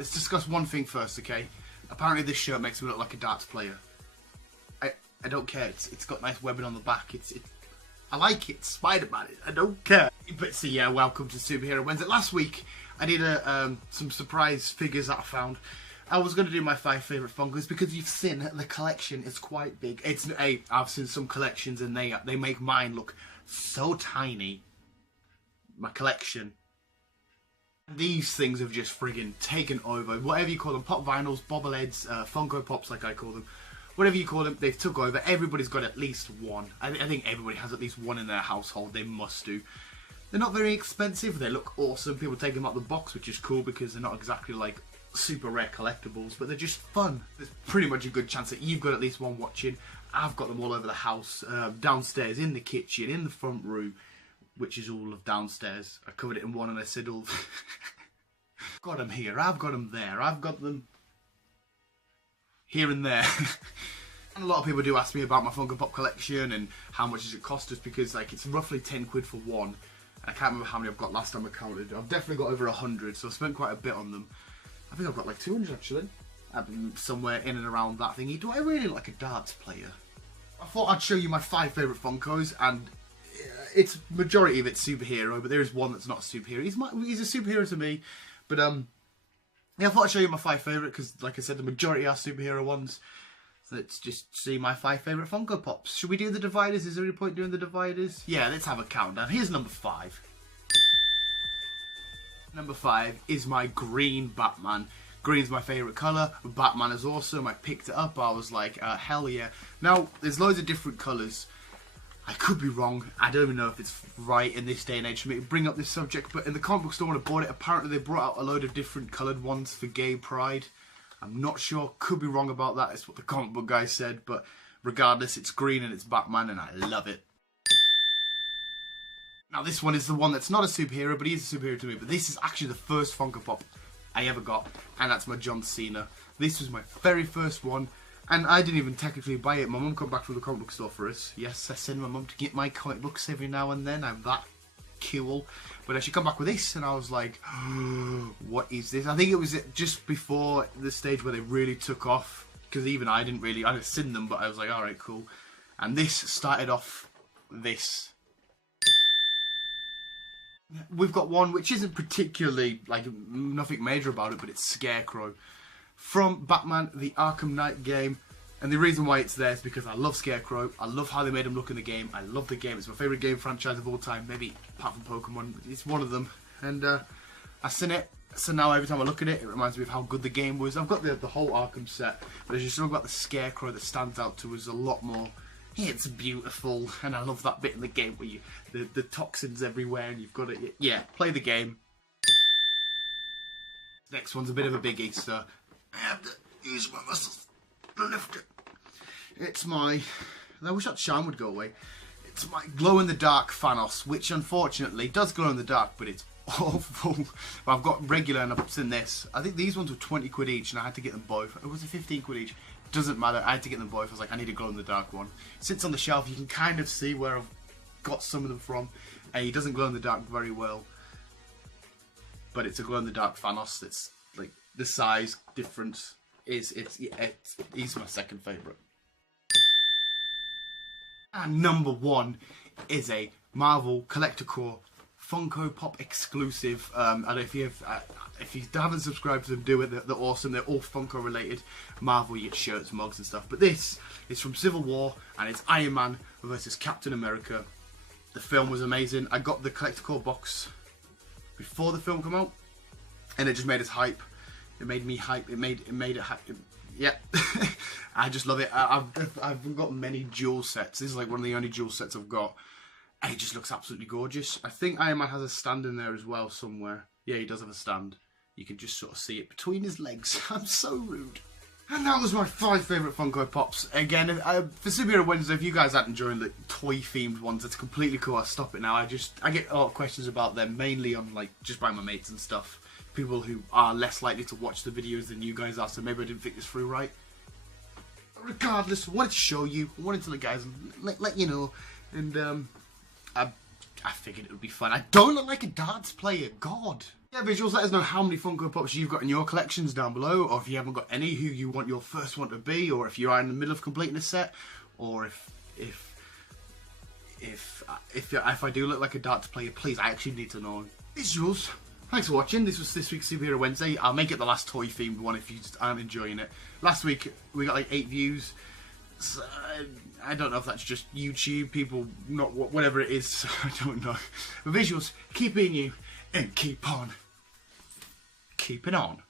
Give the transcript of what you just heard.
let's discuss one thing first, okay? Apparently this shirt makes me look like a darts player. I don't care. It's got nice webbing on the back. I like it. Spider-Man. I don't care. But so yeah, welcome to Superhero Wednesday. Last week I did some surprise figures that I found. I was going to do my 5 favourite Funkos because you've seen the collection is quite big. I've seen some collections and they make mine look so tiny. My collection. These things have just friggin' taken over. Whatever you call them, pop vinyls, bobbleheads, Funko Pops like I call them. Whatever you call them, they've took over. Everybody's got at least one. I think everybody has at least one in their household. They must do. They're not very expensive. They look awesome. People take them out the box, which is cool because they're not exactly like super rare collectibles, but they're just fun. There's pretty much a good chance that you've got at least one watching. I've got them all over the house, downstairs, in the kitchen, in the front room, which is all of downstairs. I covered it in one and I said all... got them here, I've got them there, I've got them here and there. And a lot of people do ask me about my Funko Pop collection and how much does it cost us, because like it's roughly 10 quid for one. I can't remember how many I've got last time I counted. I've definitely got over 100, so I've spent quite a bit on them. I think I've got like 200 actually. I've been somewhere in and around that thingy. Do I really look like a darts player? I thought I'd show you my 5 favourite Funkos, and it's majority of it's superhero, but there is one that's not a superhero. He's a superhero to me, but yeah, I thought I'd show you my 5 favourite because, like I said, the majority are superhero ones. So let's just see my 5 favourite Funko Pops. Should we do the dividers? Is there any point doing the dividers? Yeah, let's have a countdown. Here's number 5. Number 5 is my green Batman. Green's my favourite colour. Batman is awesome. I picked it up. I was like, hell yeah. Now, there's loads of different colours. I could be wrong. I don't even know if it's right in this day and age for me to bring up this subject, but in the comic book store when I bought it, apparently they brought out a load of different coloured ones for gay pride. I'm not sure. Could be wrong about that. It's what the comic book guy said, but regardless, it's green and it's Batman and I love it. Now this one is the one that's not a superhero, but he is a superhero to me. But this is actually the first Funko Pop I ever got, and that's my John Cena. This was my very first one, and I didn't even technically buy it. My mum come back from the comic book store for us. Yes, I send my mum to get my comic books every now and then. I'm that cool. But she come back with this, and I was like, oh, what is this? I think it was just before the stage where they really took off, because even I hadn't seen them, but I was like, alright, cool. And this started off this. We've got one which isn't particularly, like, nothing major about it, but it's Scarecrow. From Batman, the Arkham Knight game. And the reason why it's there is because I love Scarecrow. I love how they made him look in the game. I love the game. It's my favourite game franchise of all time. Maybe apart from Pokemon. It's one of them. And I've seen it. So now every time I look at it, it reminds me of how good the game was. I've got the whole Arkham set. But there's just something about the Scarecrow that stands out to us a lot more. It's beautiful, and I love that bit in the game where the toxins everywhere and you've got it. Yeah, play the game. Next one's a bit of a biggie, so I have to use my muscles to lift it. It's my... I wish that shine would go away. It's my glow-in-the-dark Thanos, which unfortunately does glow in the dark, but it's awful. I've got regular and I've seen this. I think these ones were 20 quid each, and I had to get them both. It was 15 quid each. Doesn't matter, I had to get them both. I was like, I need a glow-in-the-dark one. It sits on the shelf, you can kind of see where I've got some of them from. And he doesn't glow-in-the-dark very well. But it's a glow-in-the-dark Thanos. It's like, the size difference is, he's my second favourite. And number 1 is a Marvel Collector Core Funko Pop exclusive. I don't know if you haven't subscribed to them, do it. They're awesome. They're all Funko related. Marvel, you get shirts, mugs and stuff. But this is from Civil War, and it's Iron Man versus Captain America. The film was amazing. I got the Collector Core box before the film came out, and it just made us hype. It made me hype. It made it hype. Yeah, I just love it. I've got many dual sets. This is like one of the only dual sets I've got. And it just looks absolutely gorgeous. I think Iron Man has a stand in there as well somewhere. Yeah, he does have a stand. You can just sort of see it between his legs. I'm so rude. And that was my 5 favourite Funko Pops. Again, for Superhero Wednesday, if you guys aren't enjoying the toy-themed ones, that's completely cool. I'll stop it now. I get a lot of questions about them, mainly on, like, just by my mates and stuff. People who are less likely to watch the videos than you guys are, so maybe I didn't think this through right. Regardless, I wanted to show you. I wanted to, like, guys, let you know. And, I figured it would be fun. I don't look like a darts player. God. Yeah, visuals, let us know how many Funko Pops you've got in your collections down below, or if you haven't got any, who you want your first one to be, or if you are in the middle of completing a set, or if I do look like a darts player, please, I actually need to know. Visuals. Thanks for watching. This was this week's Superhero Wednesday. I'll make it the last toy themed one if you just aren't enjoying it. Last week we got like 8 views. So, I don't know if that's just YouTube, people, not whatever it is. I don't know. But visuals, keep being you and keep on keeping on.